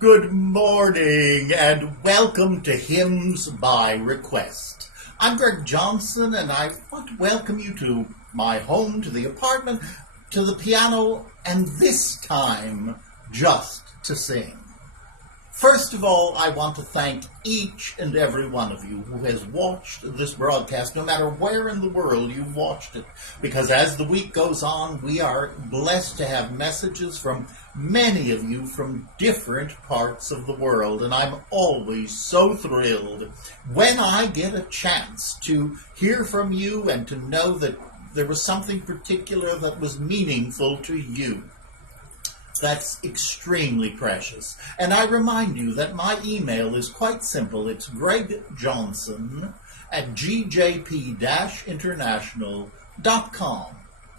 Good morning and welcome to Hymns by Request. I'm Greg Johnson and I want to welcome you to my home, to the apartment, to the piano, and this time just to sing. First of all, I want to thank each and every one of you who has watched this broadcast, no matter where in the world you've watched it, because as the week goes on, we are blessed to have messages from many of you from different parts of the world, and I'm always so thrilled when I get a chance to hear from you and to know that there was something particular that was meaningful to you. That's extremely precious. And I remind you that my email is quite simple. It's gregjohnson@gjp-international.com.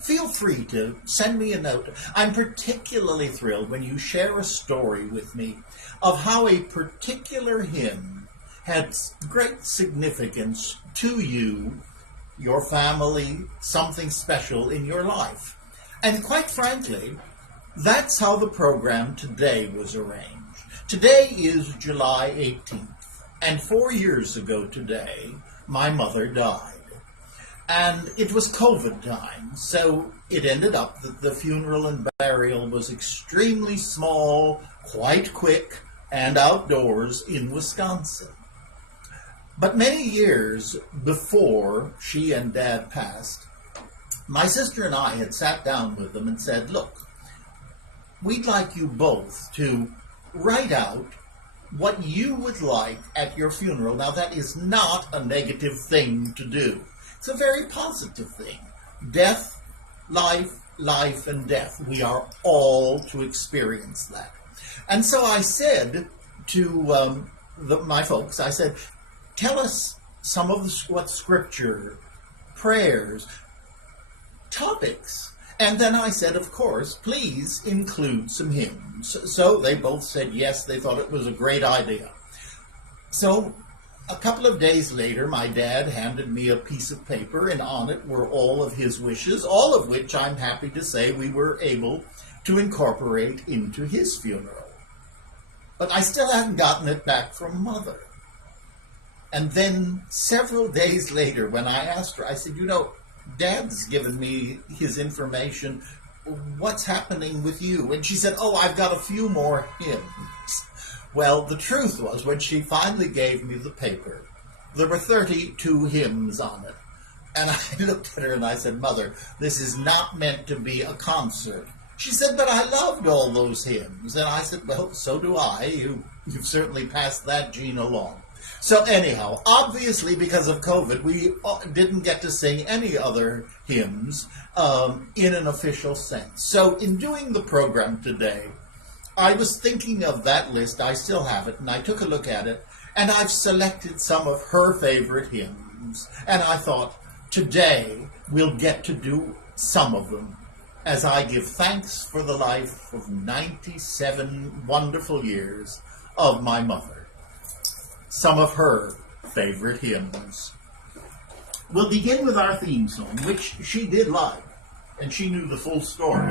Feel free to send me a note. I'm particularly thrilled when you share a story with me of how a particular hymn had great significance to you, your family, something special in your life. And quite frankly, that's how the program today was arranged. Today is July 18th, and 4 years ago today, my mother died. And it was COVID time, so it ended up that the funeral and burial was extremely small, quite quick, and outdoors in Wisconsin. But many years before she and Dad passed, my sister and I had sat down with them and said, look, we'd like you both to write out what you would like at your funeral. Now, that is not a negative thing to do. It's a very positive thing. Death, life, life, and death. We are all to experience that. And so I said to my folks, I said, tell us some of what scripture, prayers, topics. And then I said, of course, please include some hymns. So they both said yes, they thought it was a great idea. So a couple of days later, my dad handed me a piece of paper, and on it were all of his wishes, all of which I'm happy to say we were able to incorporate into his funeral. But I still hadn't gotten it back from Mother. And then several days later, when I asked her, I said, Dad's given me his information. What's happening with you? And she said, I've got a few more hymns. Well, the truth was, when she finally gave me the paper, there were 32 hymns on it. And I looked at her and I said, Mother, this is not meant to be a concert. She said, but I loved all those hymns. And I said, well, so do I. You've certainly passed that gene along. So anyhow, obviously because of COVID, we didn't get to sing any other hymns in an official sense. So in doing the program today, I was thinking of that list. I still have it, and I took a look at it, and I've selected some of her favorite hymns. And I thought, today we'll get to do some of them as I give thanks for the life of 97 wonderful years of my mother. Some of her favorite hymns. We'll begin with our theme song, which she did like, and she knew the full story.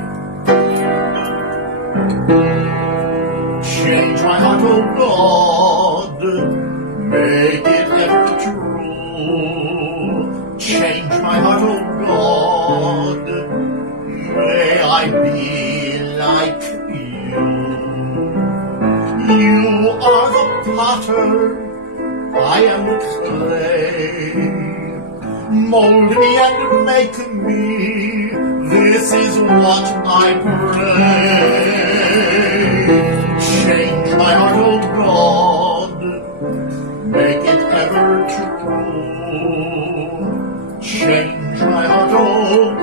Change my heart, O God, make it ever true. Change my heart, O God, may I be like you. You are the potter, I am the clay. Mold me and make me, this is what I pray. Change my heart, O God, make it ever true. Change my heart, O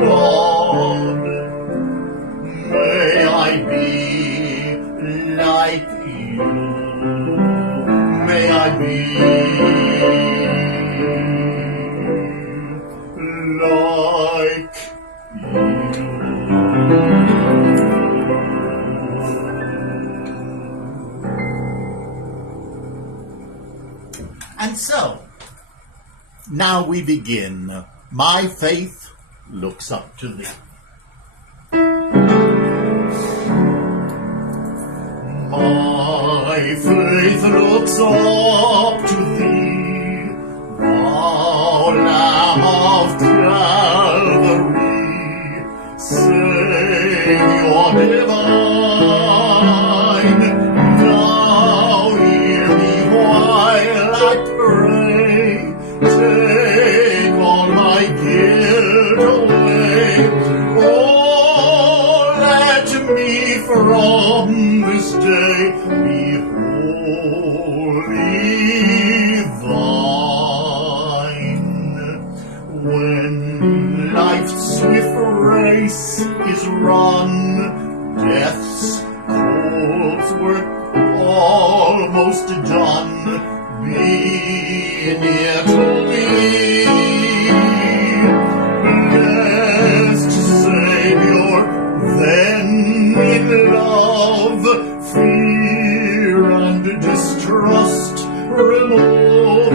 God, may I be like you. May I be like you. And so, now we begin. My faith looks up to thee. My faith looks up to thee, thou Lamb of Calvary, Savior divine. Now hear me while I pray, take all my guilt away. Oh, let me from this day be wholly thine. When life's swift race is run, death's cold work almost done, be near to me. Blessed Savior, then in love, fear and distrust remove.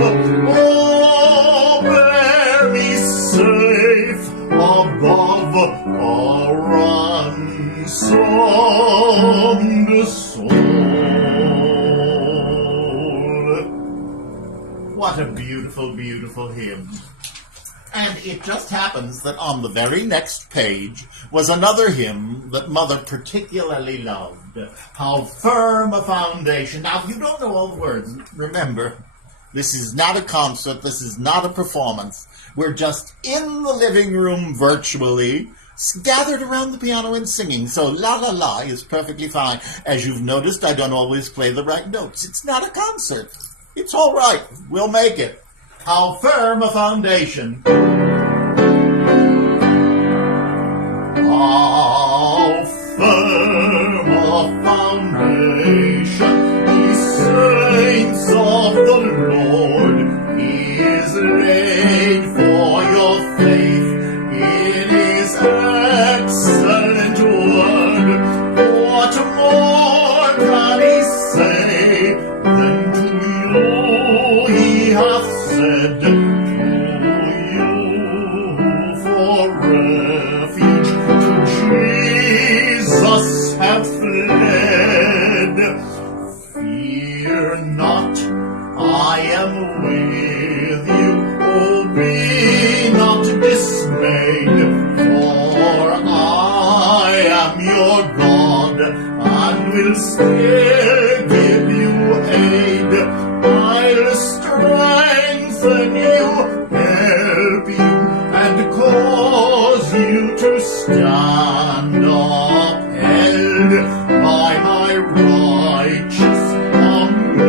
Oh, bear me safe above a ransomed soul. What a beautiful, beautiful hymn. And it just happens that on the very next page was another hymn that Mother particularly loved. How firm a foundation. Now, if you don't know all the words, remember, this is not a concert, this is not a performance. We're just in the living room virtually, gathered around the piano and singing. So la la la is perfectly fine. As you've noticed, I don't always play the right notes. It's not a concert. It's all right. We'll make it. How firm a foundation. How firm a foundation. Ye saints of the Lord is laid for your faith in his excellent word. What more can he say than to you he hath said to you for refuge to Jesus have fled. Fear not, I am with you. Oh, be not dismayed, for I am your God and will still give you aid. I'll strengthen you, help you, and cause you to stand upheld by my righteous, omnipotent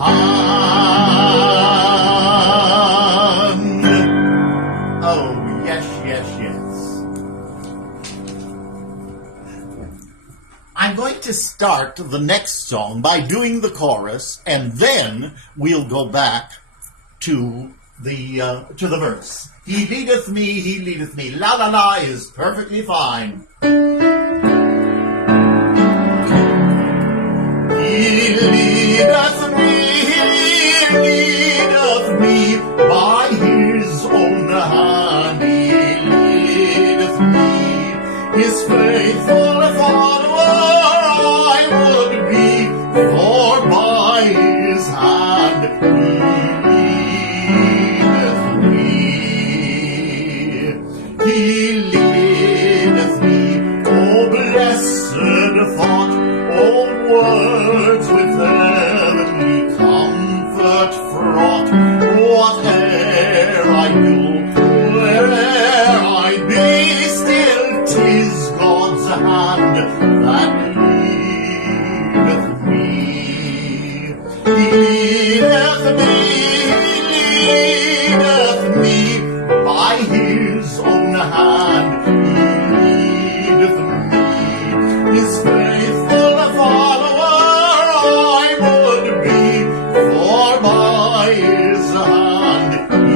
hand. Oh, yes, yes, yes. I'm going to start the next song by doing the chorus, and then we'll go back to the verse. He leadeth me, he leadeth me. La la la is perfectly fine. He leadeth me by his own hand. He leadeth me, his faithful follower I would be, for by his hand he leadeth me. He leadeth me, oh blessed thought, oh words with heavenly comfort fraught. Whate'er I do, where'er I be, still 'tis God's hand that leadeth me. He leadeth me by his own hand. He leadeth me, his faithful follower I would be, for by his hand he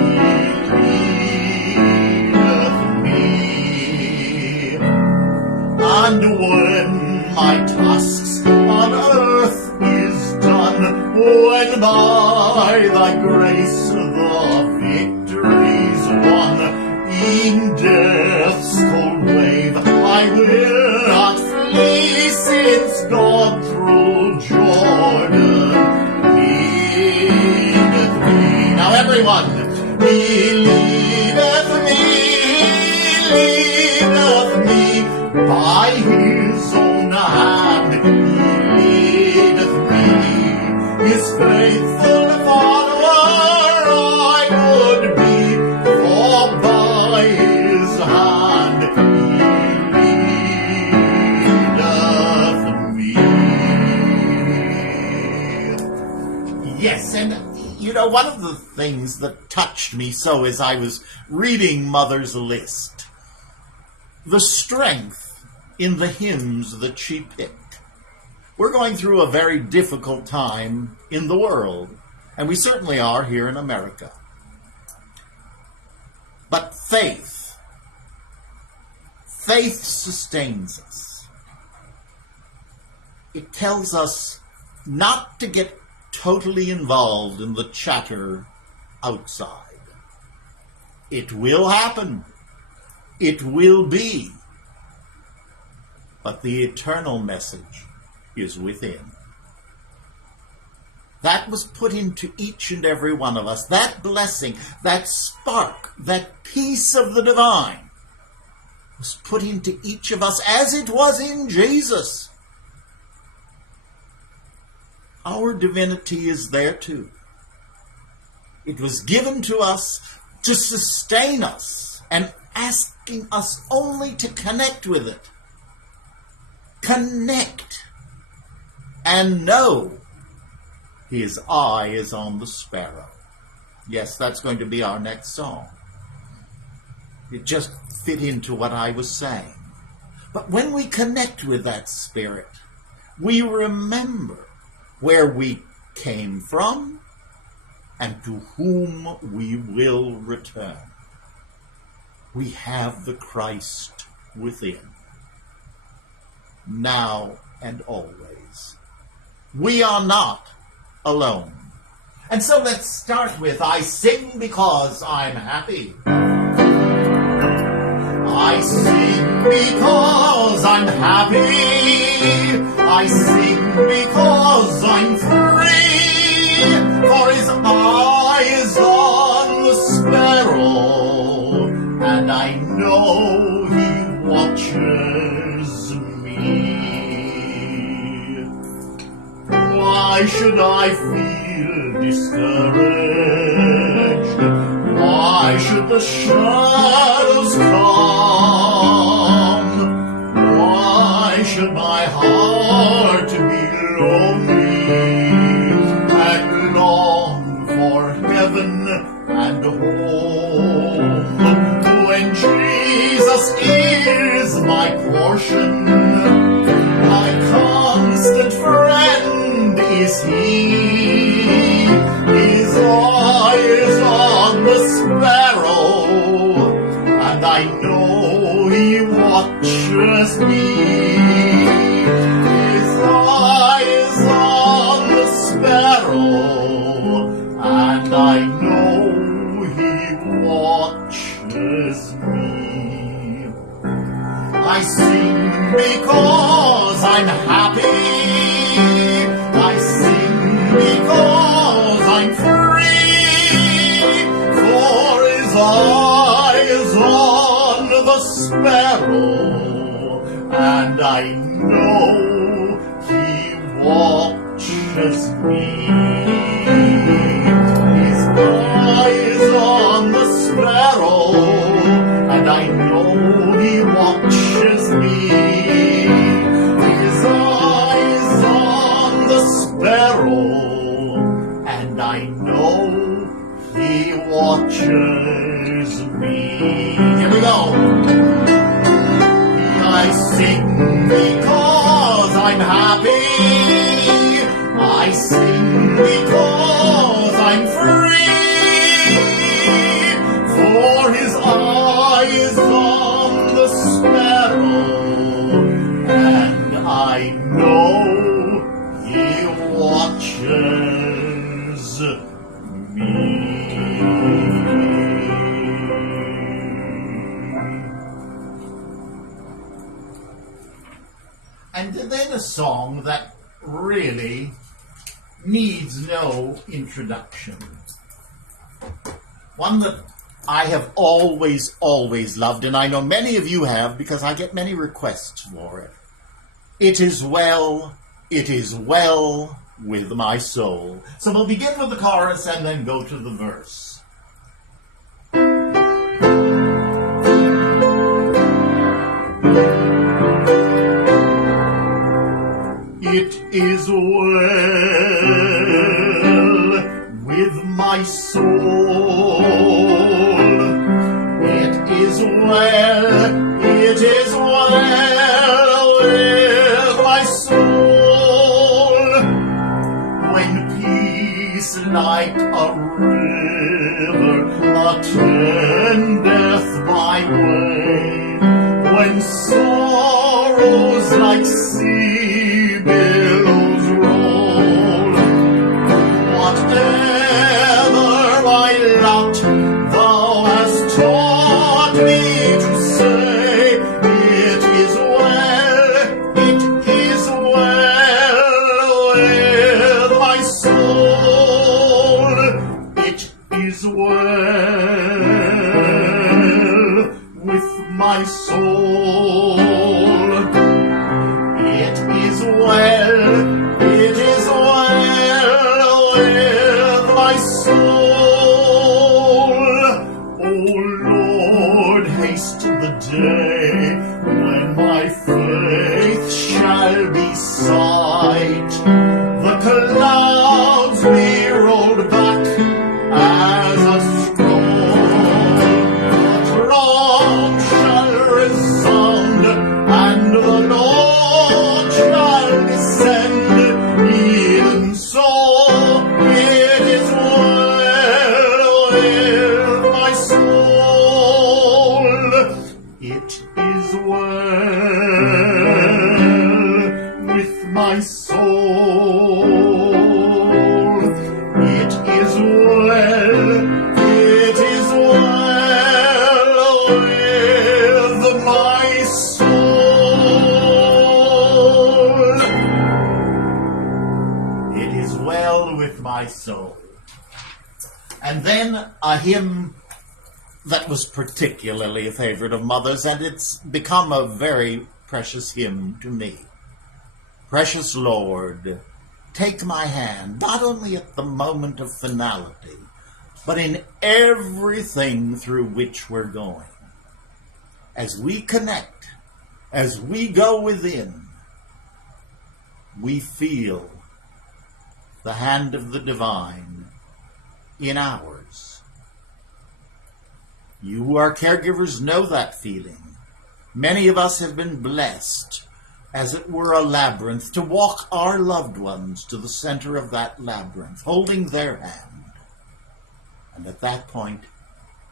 leadeth me. And when my tasks on earth is done, when by thy grace the victory's won, in death's cold wave I will not flee, gone through Jordan, leadeth me. Now everyone, he leadeth me by his own hand. He leadeth me, his faithful follower I would be, for by his hand he leadeth me. Yes, and you know, one of the things that touched me so as I was reading Mother's list, the strength in the hymns that she picked. We're going through a very difficult time in the world, and we certainly are here in America. But faith sustains us. It tells us not to get totally involved in the chatter outside. It will happen. It will be. But the eternal message is within. That was put into each and every one of us. That blessing, that spark, that peace of the divine was put into each of us as it was in Jesus. Our divinity is there too. It was given to us to sustain us and asking us only to connect with it. Connect and know his eye is on the sparrow. Yes, that's going to be our next song. It just fit into what I was saying. But when we connect with that spirit, we remember where we came from and to whom we will return. We have the Christ within, now and always. We are not alone. And so let's start with, I sing because I'm happy. I sing because I'm happy. I sing because I'm free. For his eye is on the sparrow, and I know he watches me. Why should I feel discouraged? Why should the shadows come? Why should my heart be lonely and long for heaven and home? When Jesus is my portion, my constant friend is he. His eye is on the sparrow, and I know he watches me. His eye is on the sparrow, and I know he watches me. I sing because I'm happy. I sing because I'm free. For his eye is on the sparrow, and I know he watches me. His eye is on the sparrow, and I know he watches me. His eye is on the sparrow, and I know he watches me. Here we go. I sing because I'm happy. I sing because I'm free. For his eye is on the sparrow, and I know he watches me. And then a song that really needs no introduction. One that I have always loved, and I know many of you have because I get many requests for it. It is well with my soul. So we'll begin with the chorus and then go to the verse. It is well with my soul. It is well with my soul. When peace like a river attendeth my way, when sorrows like sea billows roll, whatever my lot thou hast taught me to say, it is well with my soul. It is well with my soul. It is well with my soul. O Lord, haste the day when my faith shall be sight. The clouds be rolled back as a scroll. The trump shall resound and the Lord shall descend. Even so, it is well with my soul. It is well with my soul. It is well with my soul. It is well with my soul. And then a hymn that was particularly a favorite of Mother's, and it's become a very precious hymn to me. Precious Lord, take my hand, not only at the moment of finality, but in everything through which we're going. As we connect, as we go within, we feel the hand of the divine in ours. You who are caregivers know that feeling. Many of us have been blessed, as it were a labyrinth, to walk our loved ones to the center of that labyrinth, holding their hand, and at that point,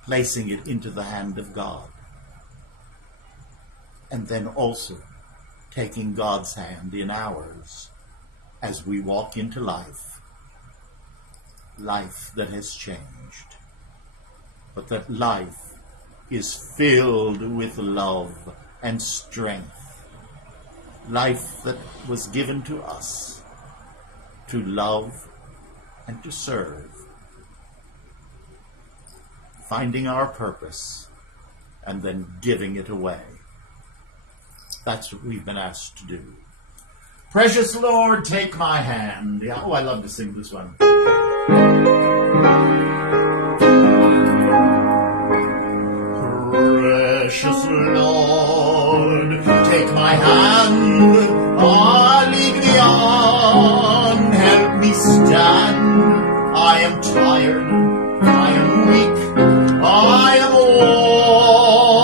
placing it into the hand of God. And then also taking God's hand in ours as we walk into life that has changed, but that life is filled with love and strength, life that was given to us to love and to serve, finding our purpose and then giving it away. That's what we've been asked to do. Precious Lord, take my hand. Yeah, oh, I love to sing this one. Precious Lord, take my hand. Lead me on, help me stand. I am tired, I am weak, I am worn.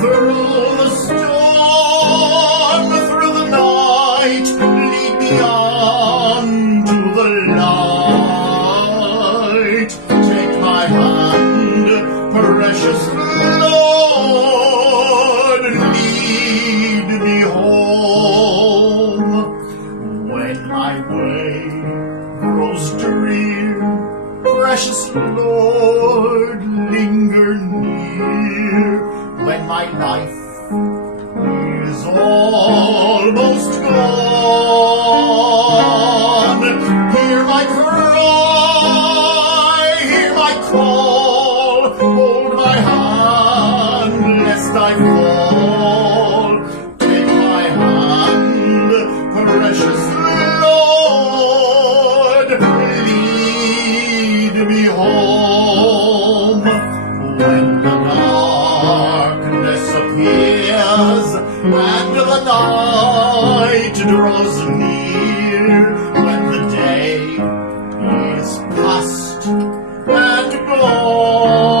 Through the storm, through the night, lead me on to the light. Take my hand, precious Lord, lead me home. When my way grows drear, precious Lord, linger near. When my life is all almost gone. Hear my cry, hear my call, hold my hand lest I fall. Take my hand, precious Lord, lead me home. When the darkness appears and the night draws near, when the day is past and gone,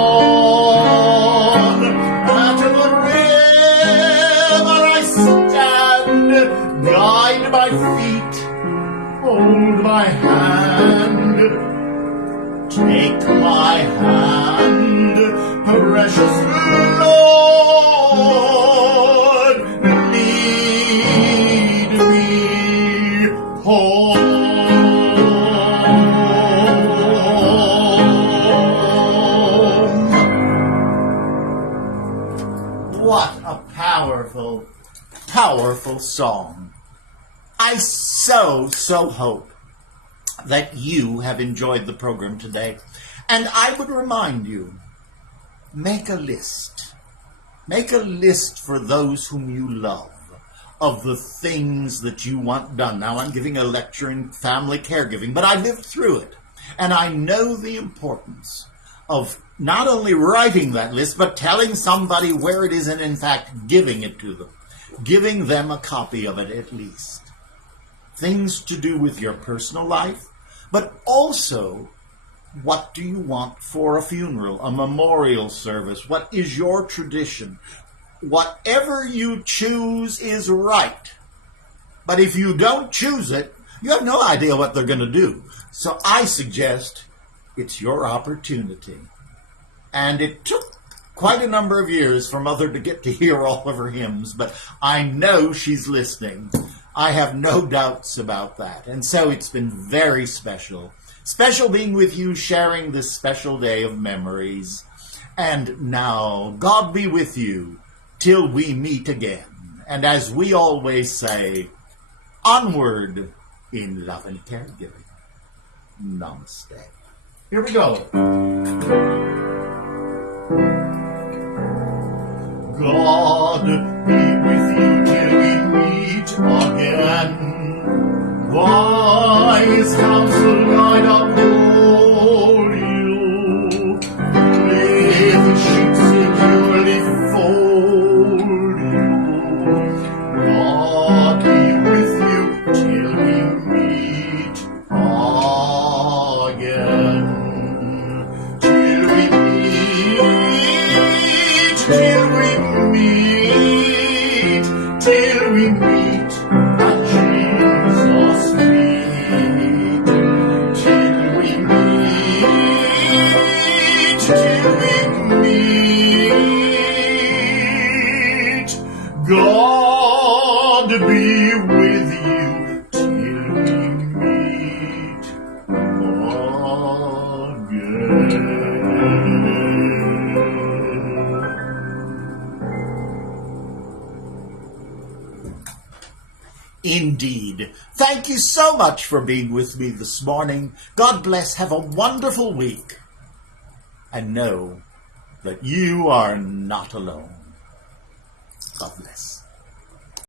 at the river I stand, guide my feet, hold my hand, take my hand, precious Lord, lead me home. What a powerful, powerful song. I so hope that you have enjoyed the program today. And I would remind you, make a list. Make a list for those whom you love of the things that you want done. Now, I'm giving a lecture in family caregiving, but I lived through it. And I know the importance of not only writing that list, but telling somebody where it is and, in fact, giving it to them. Giving them a copy of it at least. Things to do with your personal life, but also, what do you want for a funeral, a memorial service? What is your tradition? Whatever you choose is right. But if you don't choose it, you have no idea what they're going to do. So I suggest it's your opportunity. And it took quite a number of years for Mother to get to hear all of her hymns, but I know she's listening. I have no doubts about that. And so it's been very special. Special being with you, sharing this special day of memories. And now, God be with you till we meet again. And as we always say, onward in love and caregiving. Namaste. Here we go. God be with you till we meet again. Wise counsel guide uphold you. Live sheep securely fold you. God be with you till we meet again. Till we meet, till we meet, till we meet at Jesus' feet. Till we meet, till we meet. God be with you till we meet again. Indeed. Thank you so much for being with me this morning. God bless. Have a wonderful week. And know that you are not alone. God bless.